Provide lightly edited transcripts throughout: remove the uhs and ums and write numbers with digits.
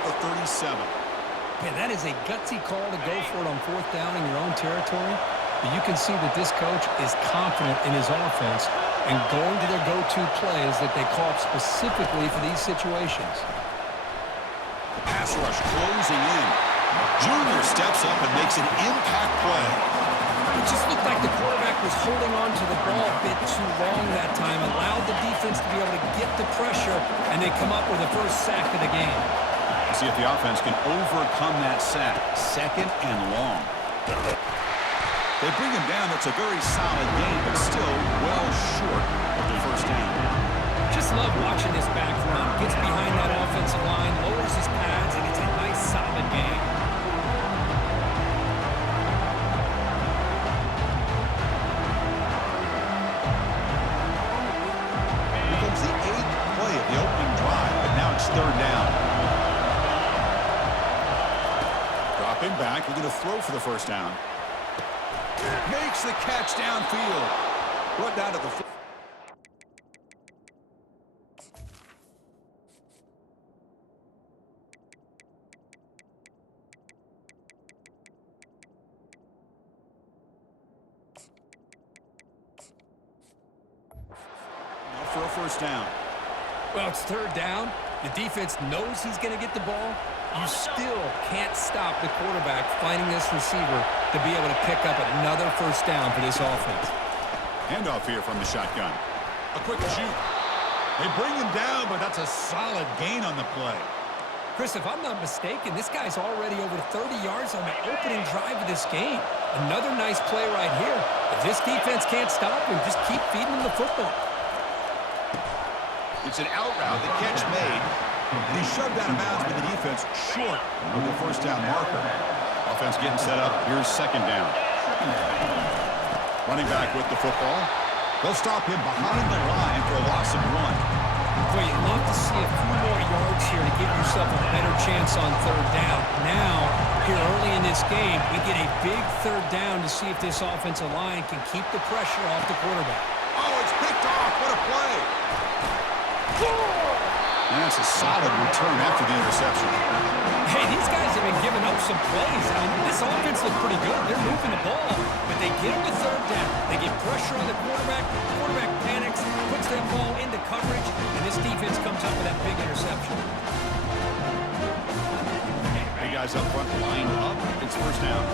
at the 37. Yeah, that is a gutsy call to go for it on fourth down in your own territory. But you can see that this coach is confident in his offense and going to their go-to plays that they call up specifically for these situations. Pass rush closing in. Junior steps up and makes an impact play. It just looked like the quarterback was holding on to the ball a bit too long that time, allowed the defense to be able to get the pressure, and they come up with the first sack of the game. See if the offense can overcome that sack. Second and long. They bring him down. It's a very solid game, but still well short of the first down. Just love watching this back run. Gets behind that offensive line, lowers his pads, and it's a nice, solid game. Here comes the 8th play of the opening drive, but now it's third down. Dropping back, we're going to throw for the first down. Makes the catch downfield. Brought down to the field. For a first down. Well, it's third down. The defense knows he's going to get the ball. You still can't stop the quarterback finding this receiver to be able to pick up another first down for this offense. Handoff here from the shotgun. A quick shoot. They bring him down, but that's a solid gain on the play. Chris, if I'm not mistaken, this guy's already over 30 yards on the opening drive of this game. Another nice play right here. If this defense can't stop him, just keep feeding him the football. It's an out route. The catch made. And he's shoved out of bounds with the defense short of the first down marker. Offense getting set up. Here's second down. Running back with the football. They'll stop him behind the line for a loss of 1. Boy, you'd love to see a few more yards here to give yourself a better chance on third down. Now, here early in this game, we get a big third down to see if this offensive line can keep the pressure off the quarterback. Oh, it's picked off. What a play. And that's a solid return after the interception. Hey, these guys have been giving up some plays. I mean, this offense looked pretty good. They're moving the ball, but they get him to third down. They get pressure on the quarterback. The quarterback panics, puts that ball into coverage, and this defense comes up with that big interception. Hey, guys up front lined up. It's first down.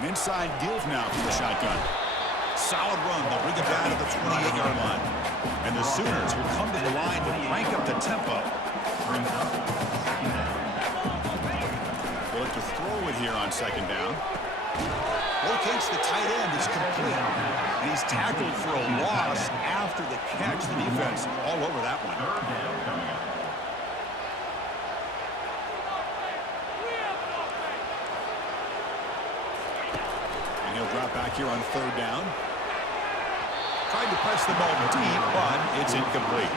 An inside give now from the shotgun. Solid run. They'll bring it down to the 28-yard line. And the Sooners will come to the line to crank up the tempo. They'll look to throw it here on second down. Locates the tight end. It's complete. And he's tackled for a loss after the catch. The defense all over that one. And he'll drop back here on third down. Tried to press the ball deep, but it's incomplete.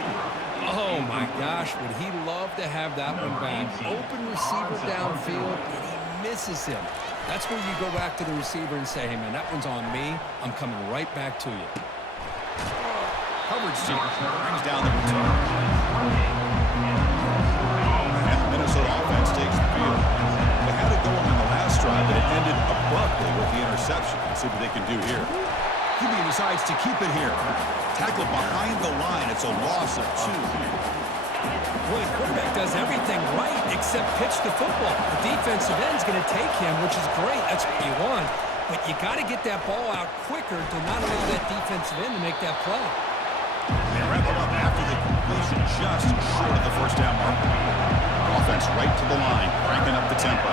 Oh, my gosh, would he love to have that one back. Open receiver downfield, and he misses him. That's where you go back to the receiver and say, hey, man, that one's on me. I'm coming right back to you. Coverage team brings down the return. And the Minnesota offense takes the field. They had it going in the last drive, but it ended abruptly with the interception. Let's see what they can do here. QB decides to keep it here. Tackled behind the line. It's a loss of 2. Well, the quarterback does everything right except pitch the football. The defensive end's going to take him, which is great. That's what you want. But you got to get that ball out quicker to not allow that defensive end to make that play. They wrap it up after the completion just short of the first down marker. Offense right to the line, cranking up the tempo.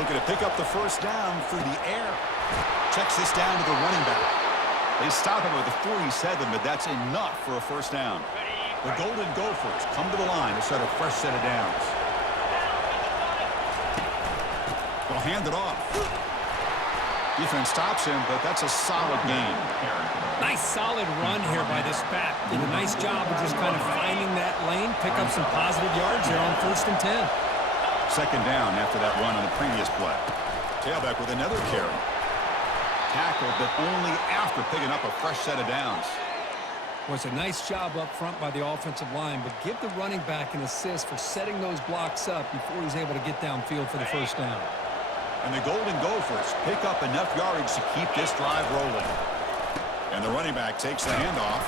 Looking to pick up the first down through the air. Checks this down to the running back. They stop him at the 47, but that's enough for a first down. The Golden Gophers come to the line to start a fresh set of downs. They'll hand it off. Defense stops him, but that's a solid gain. Nice solid run here by this back. Did a nice job of just kind of finding that lane, pick up some positive yards there on 1st and 10. Second down after that run on the previous play. Tailback with another carry. Tackled, but only after picking up a fresh set of downs. Well, it's a nice job up front by the offensive line, but give the running back an assist for setting those blocks up before he's able to get downfield for the first down. And the Golden Gophers pick up enough yardage to keep this drive rolling. And the running back takes the handoff.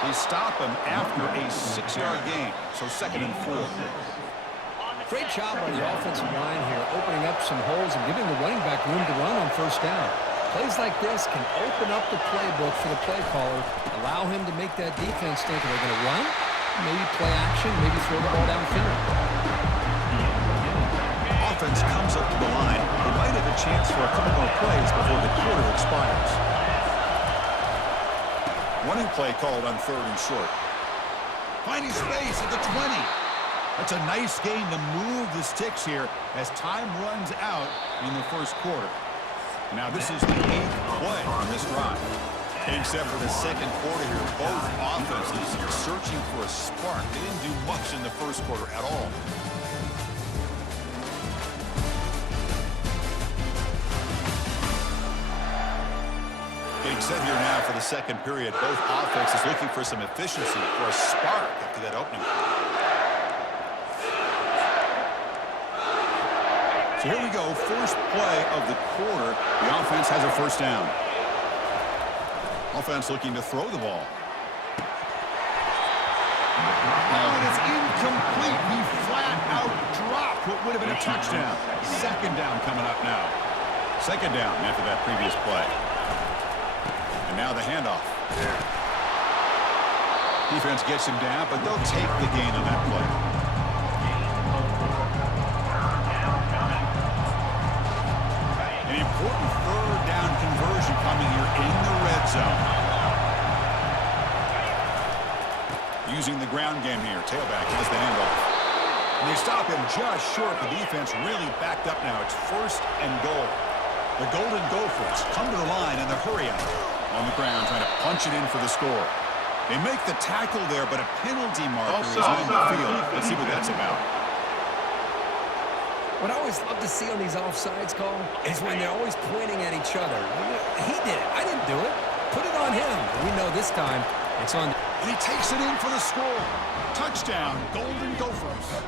They stop him after a 6-yard gain, so 2nd and 4. Great job by the offensive line here, opening up some holes and giving the running back room to run on first down. Plays like this can open up the playbook for the play caller, allow him to make that defense think they're going to run, maybe play action, maybe throw the ball downfield. Offense comes up to the line. They might have a chance for a couple more plays before the quarter expires. Running play called on 3rd and short. Finding space at the 20. That's a nice gain to move the sticks here as time runs out in the first quarter. Now this is the 8th play on this drive. Getting set for the second quarter here. Both offenses are searching for a spark. They didn't do much in the first quarter at all. Getting set here now for the second period. Both offenses looking for some efficiency, for a spark after that opening. So here we go, first play of the quarter. The offense has a first down. Offense looking to throw the ball. Oh, and it's incomplete. He flat out dropped what would have been a touchdown. 2nd down coming up now. 2nd down after that previous play. And now the handoff. Defense gets him down, but they'll take the gain on that play. An important 3rd down conversion coming here in the red zone. Using the ground game here. Tailback has the handoff. And they stop him just short. The defense really backed up now. It's 1st and goal. The Golden Gophers come to the line and they're hurry up on the ground, trying to punch it in for the score. They make the tackle there, but a penalty marker is on the field. Let's see what that's about. What I always love to see on these offsides call is when they're always pointing at each other. He did it. I didn't do it. Put it on him. We know this time it's on. And he takes it in for the score. Touchdown, Golden Gophers.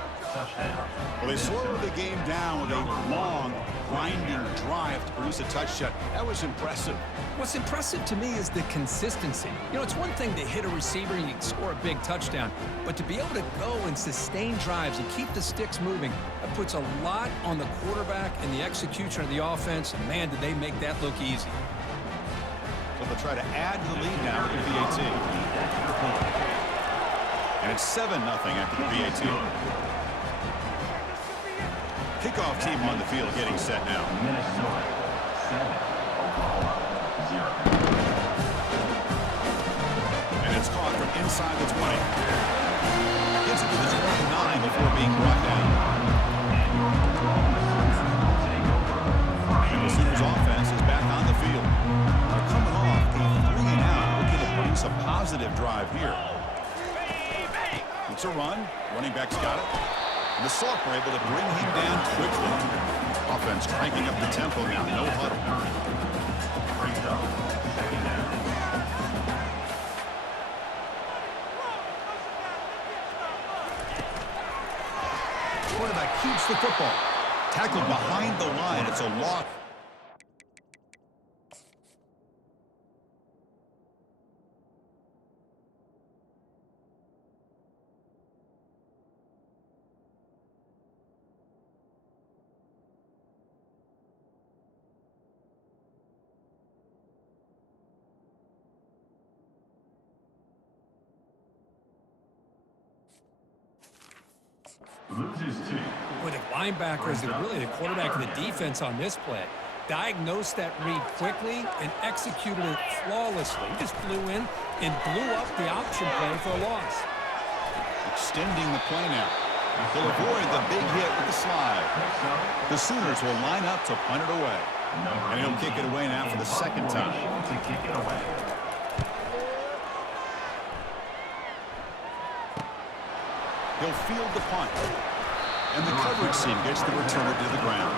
Well, they slowed the game down with a long, grinding drive to produce a touchdown. That was impressive. What's impressive to me is the consistency. You know, it's one thing to hit a receiver and you can score a big touchdown, but to be able to go and sustain drives and keep the sticks moving, that puts a lot on the quarterback and the execution of the offense. And man, did they make that look easy. So they'll try to add the lead now to the PAT. And it's 7-0 after the PAT. Kickoff team on the field getting set now. Minnesota 7, Oklahoma 0. And it's caught from inside the 20. Gets it to the 29 before being brought down. And the Sooners offense is back on the field. They're coming off a 3-and-out, looking to produce a positive drive here. It's a run. Running back's got it. And the Salk were able to bring him down quickly. Offense cranking up the tempo now. No huddle. Quarterback keeps the football. Tackled behind the line. It's a loss. Loses 2. With the linebacker is really the quarterback and the defense on this play. Diagnosed that read quickly and executed it flawlessly. He just flew in and blew up the option play for a loss. Extending the play now. They'll avoid the big hit with the slide. The Sooners will line up to punt it away. And he'll kick it away now for the second time. To kick it away. He'll field the punt. And the coverage team gets the returner to the ground.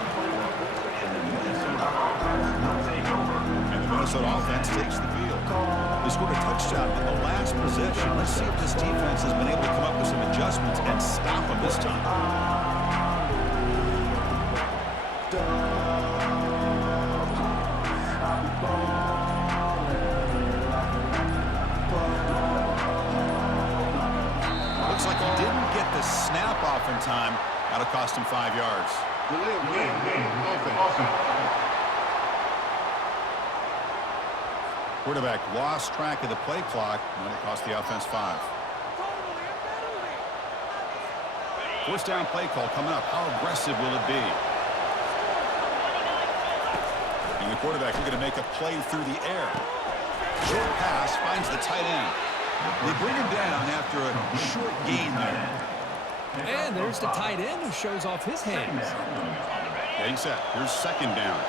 And the Minnesota offense takes the field. They scored a touchdown in the last possession. Let's see if this defense has been able to come up with some adjustments and stop them this time. Looks like he didn't get the snap off in time. That'll cost him 5 yards. Quarterback lost track of the play clock, and it'll cost the offense 5. First down play call coming up. How aggressive will it be? And the quarterback looking to make a play through the air. Short pass finds the tight end. They bring him down after a short gain there. And there's the tight end who shows off his hands. Getting set. Here's second down.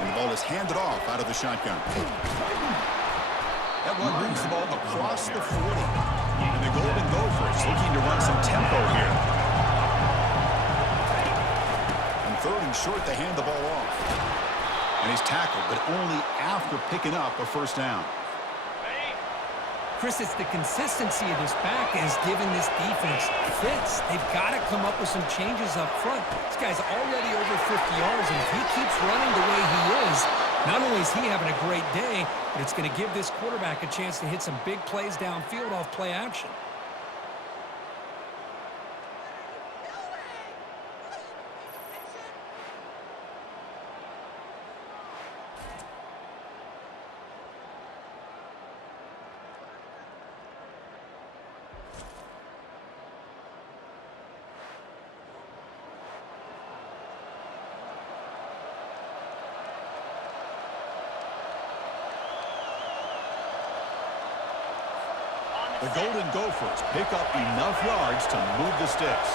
And the ball is handed off out of the shotgun. That one brings the ball across the 40. And the Golden Gophers looking to run some tempo here. And third and short, they hand the ball off. And he's tackled, but only after picking up a first down. Chris, it's the consistency of this back is giving this defense fits. They've got to come up with some changes up front. This guy's already over 50 yards, and if he keeps running the way he is, not only is he having a great day, but it's going to give this quarterback a chance to hit some big plays downfield off play action. The Golden Gophers pick up enough yards to move the sticks.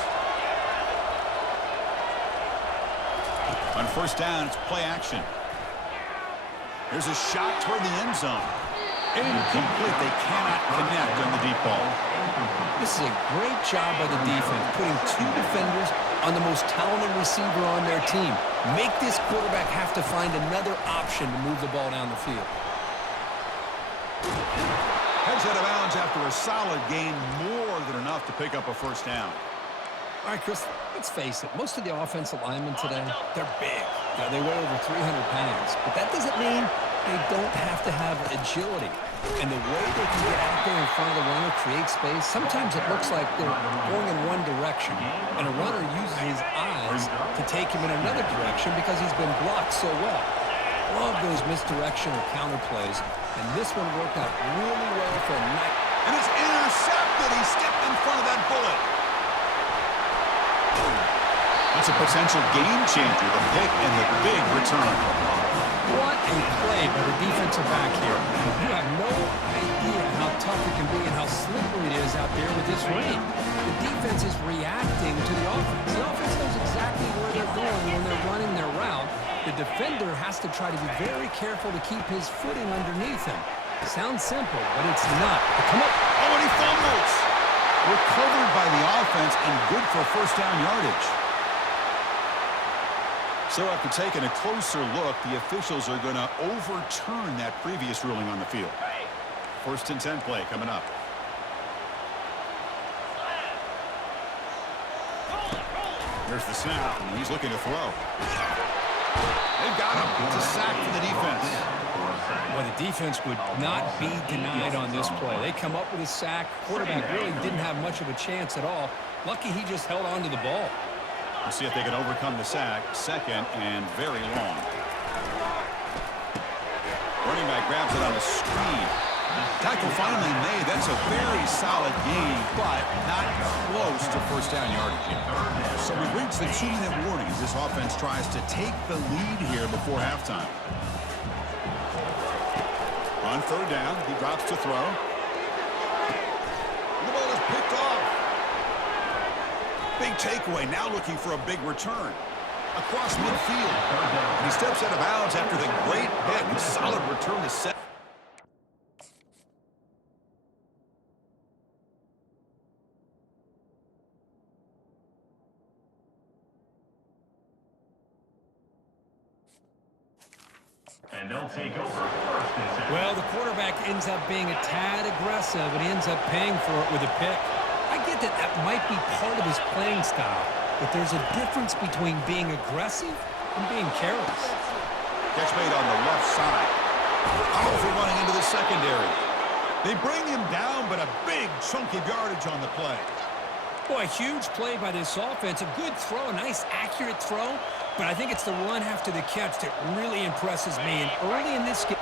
On first down, it's play action. There's a shot toward the end zone. Incomplete. They cannot connect on the deep ball. This is a great job by the defense, putting two defenders on the most talented receiver on their team. Make this quarterback have to find another option to move the ball down the field. Heads out of bounds after a solid gain, more than enough to pick up a first down. All right, Chris, let's face it. Most of the offensive linemen today, they're big. You know, they weigh over 300 pounds. But that doesn't mean they don't have to have agility. And the way they can get out there in front of the runner, create space, sometimes it looks like they're going in one direction. And a runner uses his eyes to take him in another direction because he's been blocked so well. Love those misdirection or counter plays. And this one worked out really well for a night. And it's intercepted. He stepped in front of that bullet. That's a potential game changer, the pick and the big return. What a play by the defensive back here. You have no idea how tough it can be and how slippery it is out there with this rain. The defense is reacting to the offense. The offense knows exactly where they're going when they're running their route. The defender has to try to be very careful to keep his footing underneath him. Sounds simple, but it's not. They come up. Oh, and he fumbles. Recovered by the offense and good for first down yardage. So after taking a closer look, the officials are going to overturn that previous ruling on the field. First and 10 play coming up. Here's the snap, and he's looking to throw. They've got him. It's a sack for the defense. Well, the defense would not be denied on this play. They come up with a sack. Quarterback really didn't have much of a chance at all. Lucky he just held on to the ball. We'll see if they can overcome the sack. Second and very long. Running back grabs it on the screen. Tackle finally made. That's a very solid gain, but not close to first down yardage yet. So we've reached the 2-minute warning as this offense tries to take the lead here before halftime. On third down, he drops to throw. The ball is picked off. Big takeaway, now looking for a big return. Across midfield. And he steps out of bounds after the great pick. A solid return to set. And they'll take over first and 10. Well, the quarterback ends up being a tad aggressive, and he ends up paying for it with a pick. I get that that might be part of his playing style, but there's a difference between being aggressive and being careless. Catch made on the left side. Powerful running into the secondary. They bring him down, but a big chunk of yardage on the play. Boy, a huge play by this offense. A good throw, a nice, accurate throw. But I think it's the run after the catch that really impresses me. And early in this game,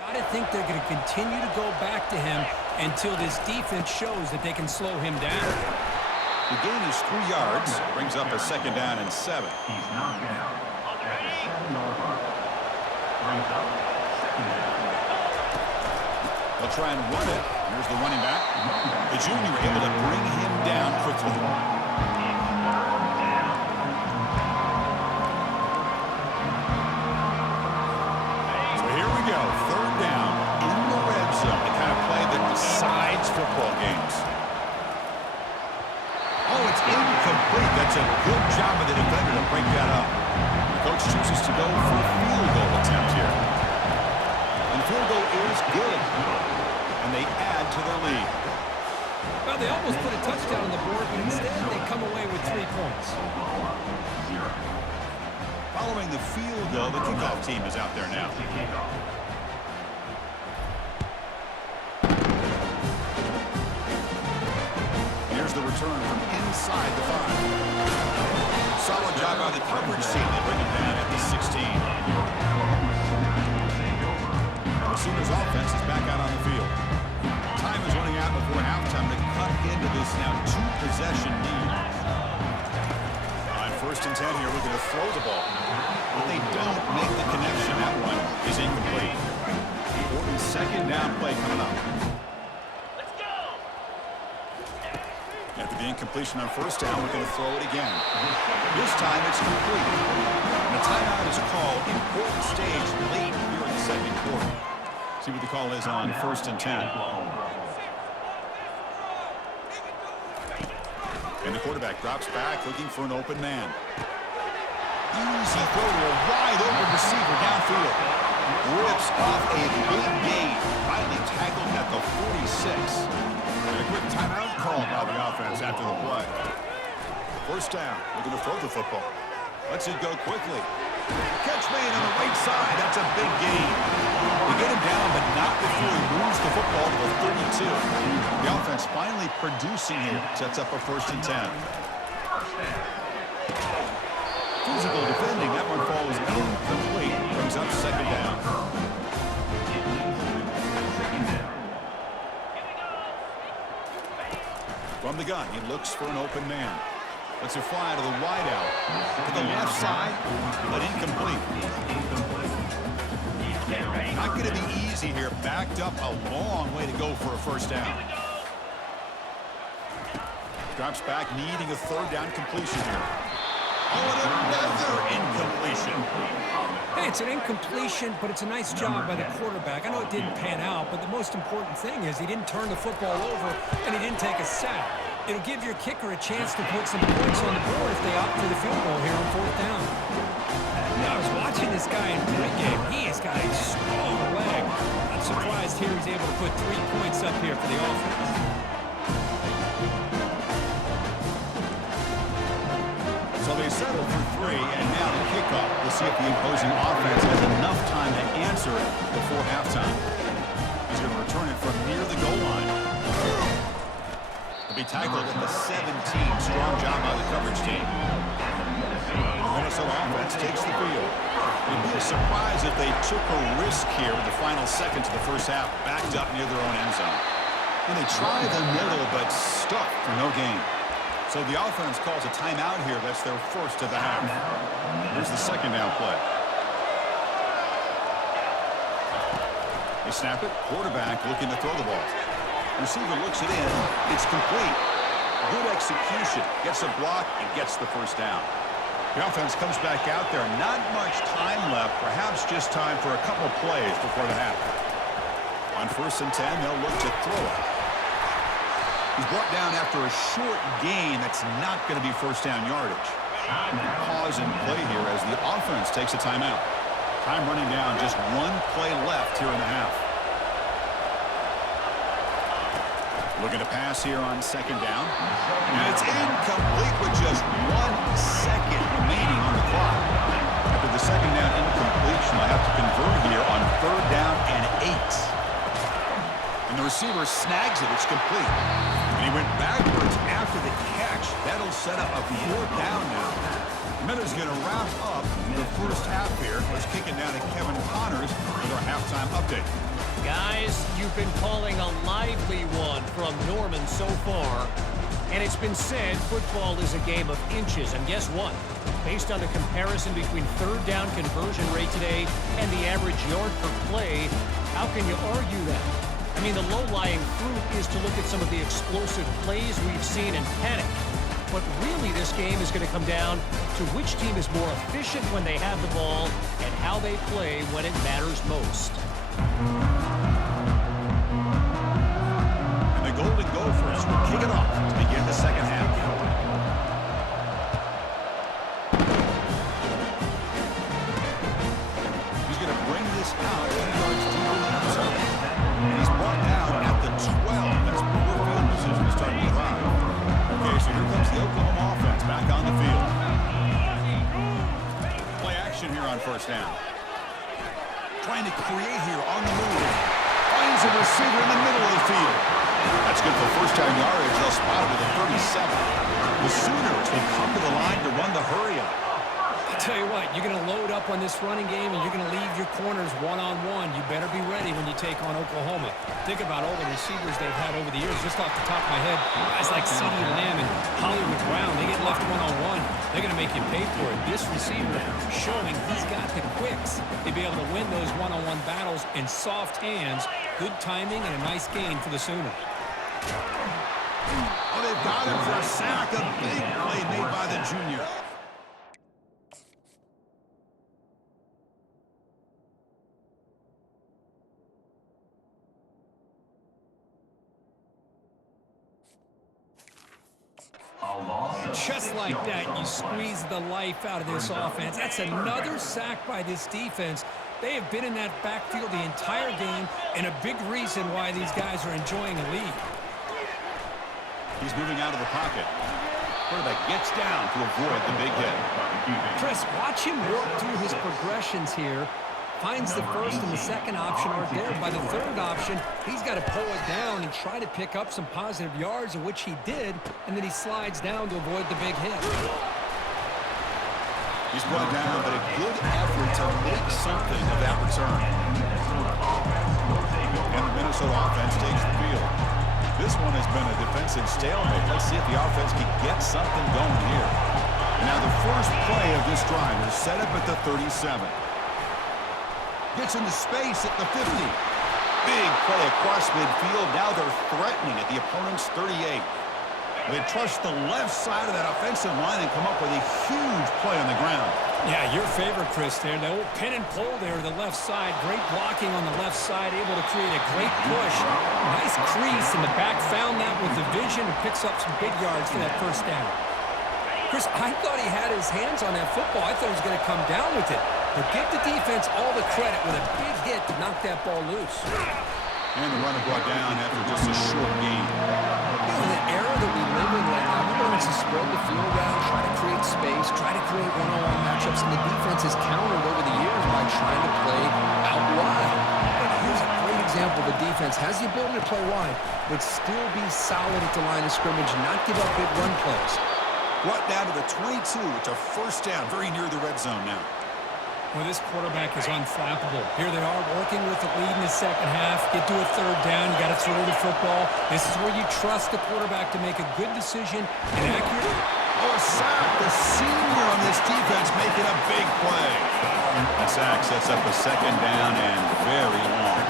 I think they're going to continue to go back to him until this defense shows that they can slow him down. The gain is 3 yards, brings up a second down and 7. He's knocked down at the 7-yard line. Brings up second down. They'll try and run it. Here's the running back. The junior able to bring him down quickly. So here we go, third down in the red zone, the kind of play that decides football games. Oh, it's incomplete. That's a good job of the defender to break that up. The coach chooses to go for a field goal attempt here. And the field goal is good. And they add to their lead. Well, they almost put a touchdown on the board, but instead they come away with 3 points. Oklahoma, 0. Following the field goal, the kickoff team is out there now. The kickoff. Here's the return from inside the 5. Solid job by the coverage team. They bring him down at the 16. The Sooners offense is back out on the field. Time is running out before halftime to cut into this now 2-possession lead. On 1st and 10 here, looking to throw the ball. But they don't make the connection. That one is incomplete. Important second down play coming up. After the incompletion on 1st down, we're going to throw it again. This time it's complete. And the timeout is called. Important stage late here in the second quarter. See what the call is on 1st and 10. And the quarterback drops back looking for an open man. Easy throw to a wide open receiver downfield. Rips off a big gain. Finally tackled at the 46. And a quick timeout call by the offense after the play. 1st down, looking to throw the football. Lets it go quickly. Catch made on the right side. That's a big gain. They get him down, but not before he moves the football to the 32. The offense finally producing here. Sets up a 1st and 10. Physical defending. That one falls incomplete. Brings up second down. From the gun, he looks for an open man. Lets it fly to the wideout. To the left side, but incomplete. Not going to be easy here. Backed up a long way to go for a 1st down. Drops back, needing a 3rd down completion here. Oh, and another incompletion. Hey, it's an incompletion, but it's a nice job by the quarterback. I know it didn't pan out, but the most important thing is he didn't turn the football over and he didn't take a sack. It'll give your kicker a chance to put some points on the board if they opt for the field goal here on 4th down. Now, I was watching this guy in pregame. He has got a strong leg. I'm surprised here he's able to put 3 points up here for the offense. So they settle for 3, and now the kickoff. We'll see if the opposing offense has enough time to answer it before halftime. He's going to return it from near the goal line. He'll be tackled at the 17. Strong job by the coverage team. The Minnesota offense takes the field. It'd be a surprise if they took a risk here with the final seconds of the 1st half, backed up near their own end zone. And they try the middle, but stuck for no gain. So the offense calls a timeout here. That's their 1st of the half. Here's the 2nd down play. They snap it. Quarterback looking to throw the ball. Receiver looks it in. It's complete. Good execution. Gets a block and gets the 1st down. The offense comes back out there. Not much time left. Perhaps just time for a couple plays before the half. On 1st and 10, they'll look to throw it. He's brought down after a short gain. That's not going to be first down yardage. Pause and play here as the offense takes a timeout. Time running down. Just one play left here in the half. Looking to pass here on 2nd down. And it's incomplete with just 1 second remaining on the clock. After the 2nd down incompletion, they'll have to convert here on 3rd down and 8. And the receiver snags it. It's complete. And he went backwards after the catch. That'll set up a 4th down now. Minutes going to wrap up the first half here. Let's kick it down to Kevin Connors with our halftime update. Guys, you've been calling a lively one from Norman so far. And it's been said football is a game of inches. And guess what? Based on the comparison between 3rd down conversion rate today and the average yard per play, how can you argue that? I mean, the low-lying fruit is to look at some of the explosive plays we've seen and panic. But really, this game is going to come down to which team is more efficient when they have the ball and how they play when it matters most. And the Golden Gophers will kick it off to begin the second half. He's going to bring this out 2 yards deep in the end zone. And he's brought down at the 12. That's poor field position to start the drive. Okay, so here comes the Oklahoma offense back on the field. Play action here on 1st down. Trying to create here on the move. Finds a receiver in the middle of the field. That's good for first down yardage. They'll spot it with a 37. The Sooners will come to the line to run the hurry up. I'll tell you what, you're going to load up on this running game and you're going to leave your corners one-on-one. You better be ready when you take on Oklahoma. Think about all the receivers they've had over the years. Just off the top of my head, guys like CeeDee Lamb and Hollywood Brown, they get left one-on-one. They're going to make you pay for it. This receiver showing he's got the quicks to be able to win those one-on-one battles in soft hands. Good timing and a nice gain for the Sooners. Oh, they've got him for a sack. A big play made by the junior. Just like that, you squeeze the life out of this offense. That's another sack by this defense. They have been in that backfield the entire game, and a big reason why these guys are enjoying a lead. He's moving out of the pocket. Quarterback gets down to avoid the big hit. Chris, watch him work through his progressions here. Finds the first and the second option aren't there. By the third option, he's got to pull it down and try to pick up some positive yards, of which he did, and then he slides down to avoid the big hit. He's brought down, but a good effort to make something of that return. And the Minnesota offense takes the field. This one has been a defensive stalemate. Let's see if the offense can get something going here. And now the first play of this drive is set up at the 37. Gets into space at the 50. Big play across midfield. Now they're threatening at the opponent's 38. They trust the left side of that offensive line and come up with a huge play on the ground. Yeah, your favorite, Chris, there. The old pin and pull there to the left side. Great blocking on the left side, able to create a great push. Nice crease, and the back found that with the vision and picks up some big yards for that first down. Chris, I thought he had his hands on that football. I thought he was going to come down with it. But give the defense all the credit with a big hit to knock that ball loose. And the runner brought down after just a short gain. In the era that we live in right now, everyone wants to spread the field around, try to create space, try to create one-on-one matchups, and the defense has countered over the years by trying to play out wide. But here's a great example. The defense has the ability to play wide, but still be solid at the line of scrimmage, not give up big run plays. Brought down to the 22. It's a first down, very near the red zone now. Well, this quarterback is unflappable. Here they are working with the lead in the second half. Get to a third down. You got to throw the football. This is where you trust the quarterback to make a good decision and accurate. Oh, a sack. The senior on this defense making a big play. The sack sets up a second down and very long.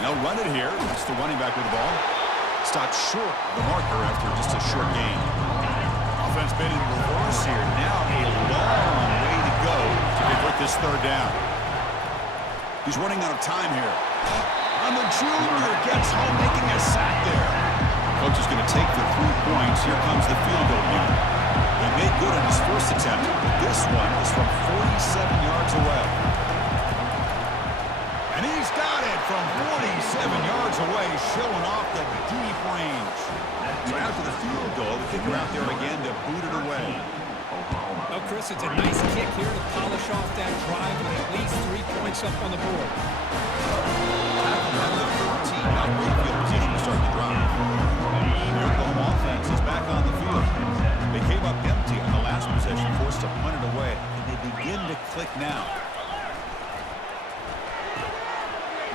They'll run it here. It's the running back with the ball. Stopped short of the marker after just a short gain. offense been in reverse here. Now a long way to go to convert this third down. He's running out of time here. And the junior gets home, making a sack there. Coach is going to take the 3 points. Here comes the field goal line. He made good on his first attempt, but this one is from 47 yards away. And he's got it from 47 yards away, showing off the deep range. So after the field goal, the kicker out there again to boot it away. Oh, Chris, it's a nice kick here to polish off that drive with at least 3 points up on the board. Tackle at the 13. Now great field position to start the drive. The Oklahoma offense is back on the field. They came up empty on the last possession, forced to punt it away. And they begin to click now.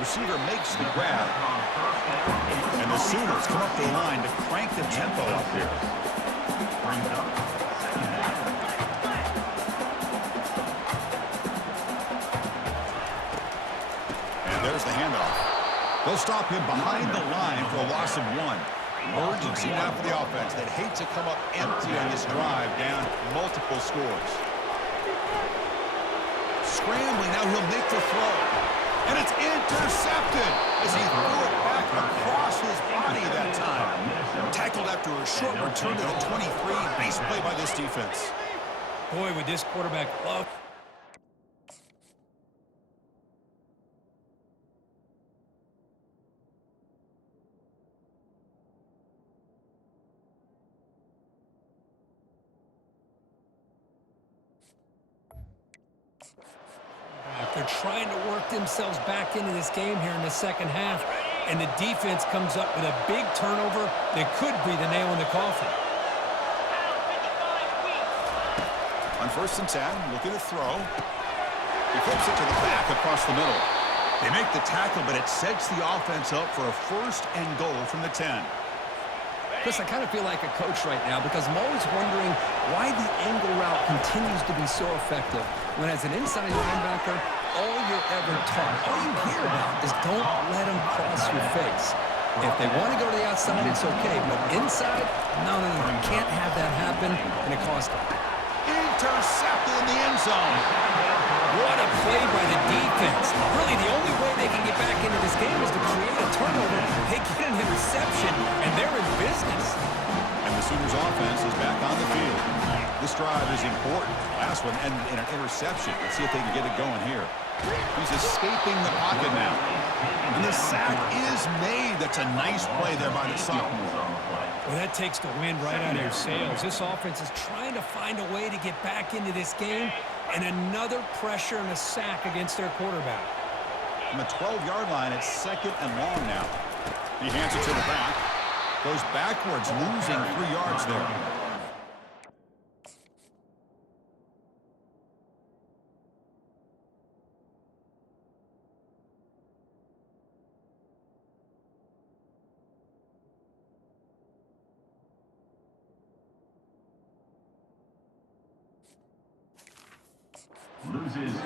Receiver makes the grab. And the Sooners come up to the line to crank the tempo up here. And there's the handoff. They'll stop him behind the line for a loss of 1. Urgency now for the offense. They'd hate to come up empty on this drive, down multiple scores. Scrambling, now he'll make the throw. And it's intercepted as he threw it back across his body that time. Tackled after a short return to the 23. Nice play by this defense. Boy, with this quarterback love. They're trying to work themselves back into this game here in the second half, and the defense comes up with a big turnover that could be the nail in the coffin. On 1st and 10, looking to throw. He flips it to the back across the middle. They make the tackle, but it sets the offense up for a 1st and goal from the 10. Chris, I kind of feel like a coach right now because I'm always wondering why the angle route continues to be so effective when as an inside linebacker, all you're ever taught, all you hear about is don't let them cross your face. If they want to go to the outside, it's okay, but inside, no. You can't have that happen, and it costs them. Intercepted in the end zone. What a play by the defense. Really, the only way they can get back into this game is to create a turnover. They get an interception, and they're in business. And the Sooners offense is back on the field. This drive is important. Last one ended in an interception. Let's see if they can get it going here. He's escaping the pocket now. And the sack is made. That's a nice play there by the sophomore. Well, that takes the wind right out of your sails. This offense is trying to find a way to get back into this game, and another pressure and a sack against their quarterback. From the 12-yard line, it's 2nd and long now. He hands it to the back. Goes backwards, losing 3 yards there.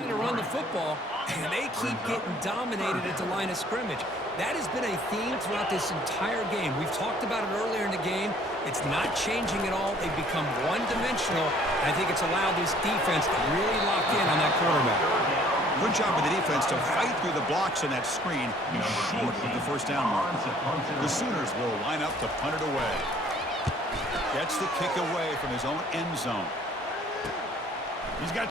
To run the football, and they keep getting dominated at the line of scrimmage. That has been a theme throughout this entire game. We've talked about it earlier in the game. It's not changing at all. They've become one-dimensional. I think it's allowed this defense to really lock in on that quarterback. Good job by the defense to fight through the blocks on that screen. He's short of the 1st down mark. The Sooners will line up to punt it away. Gets the kick away from his own end zone. He's got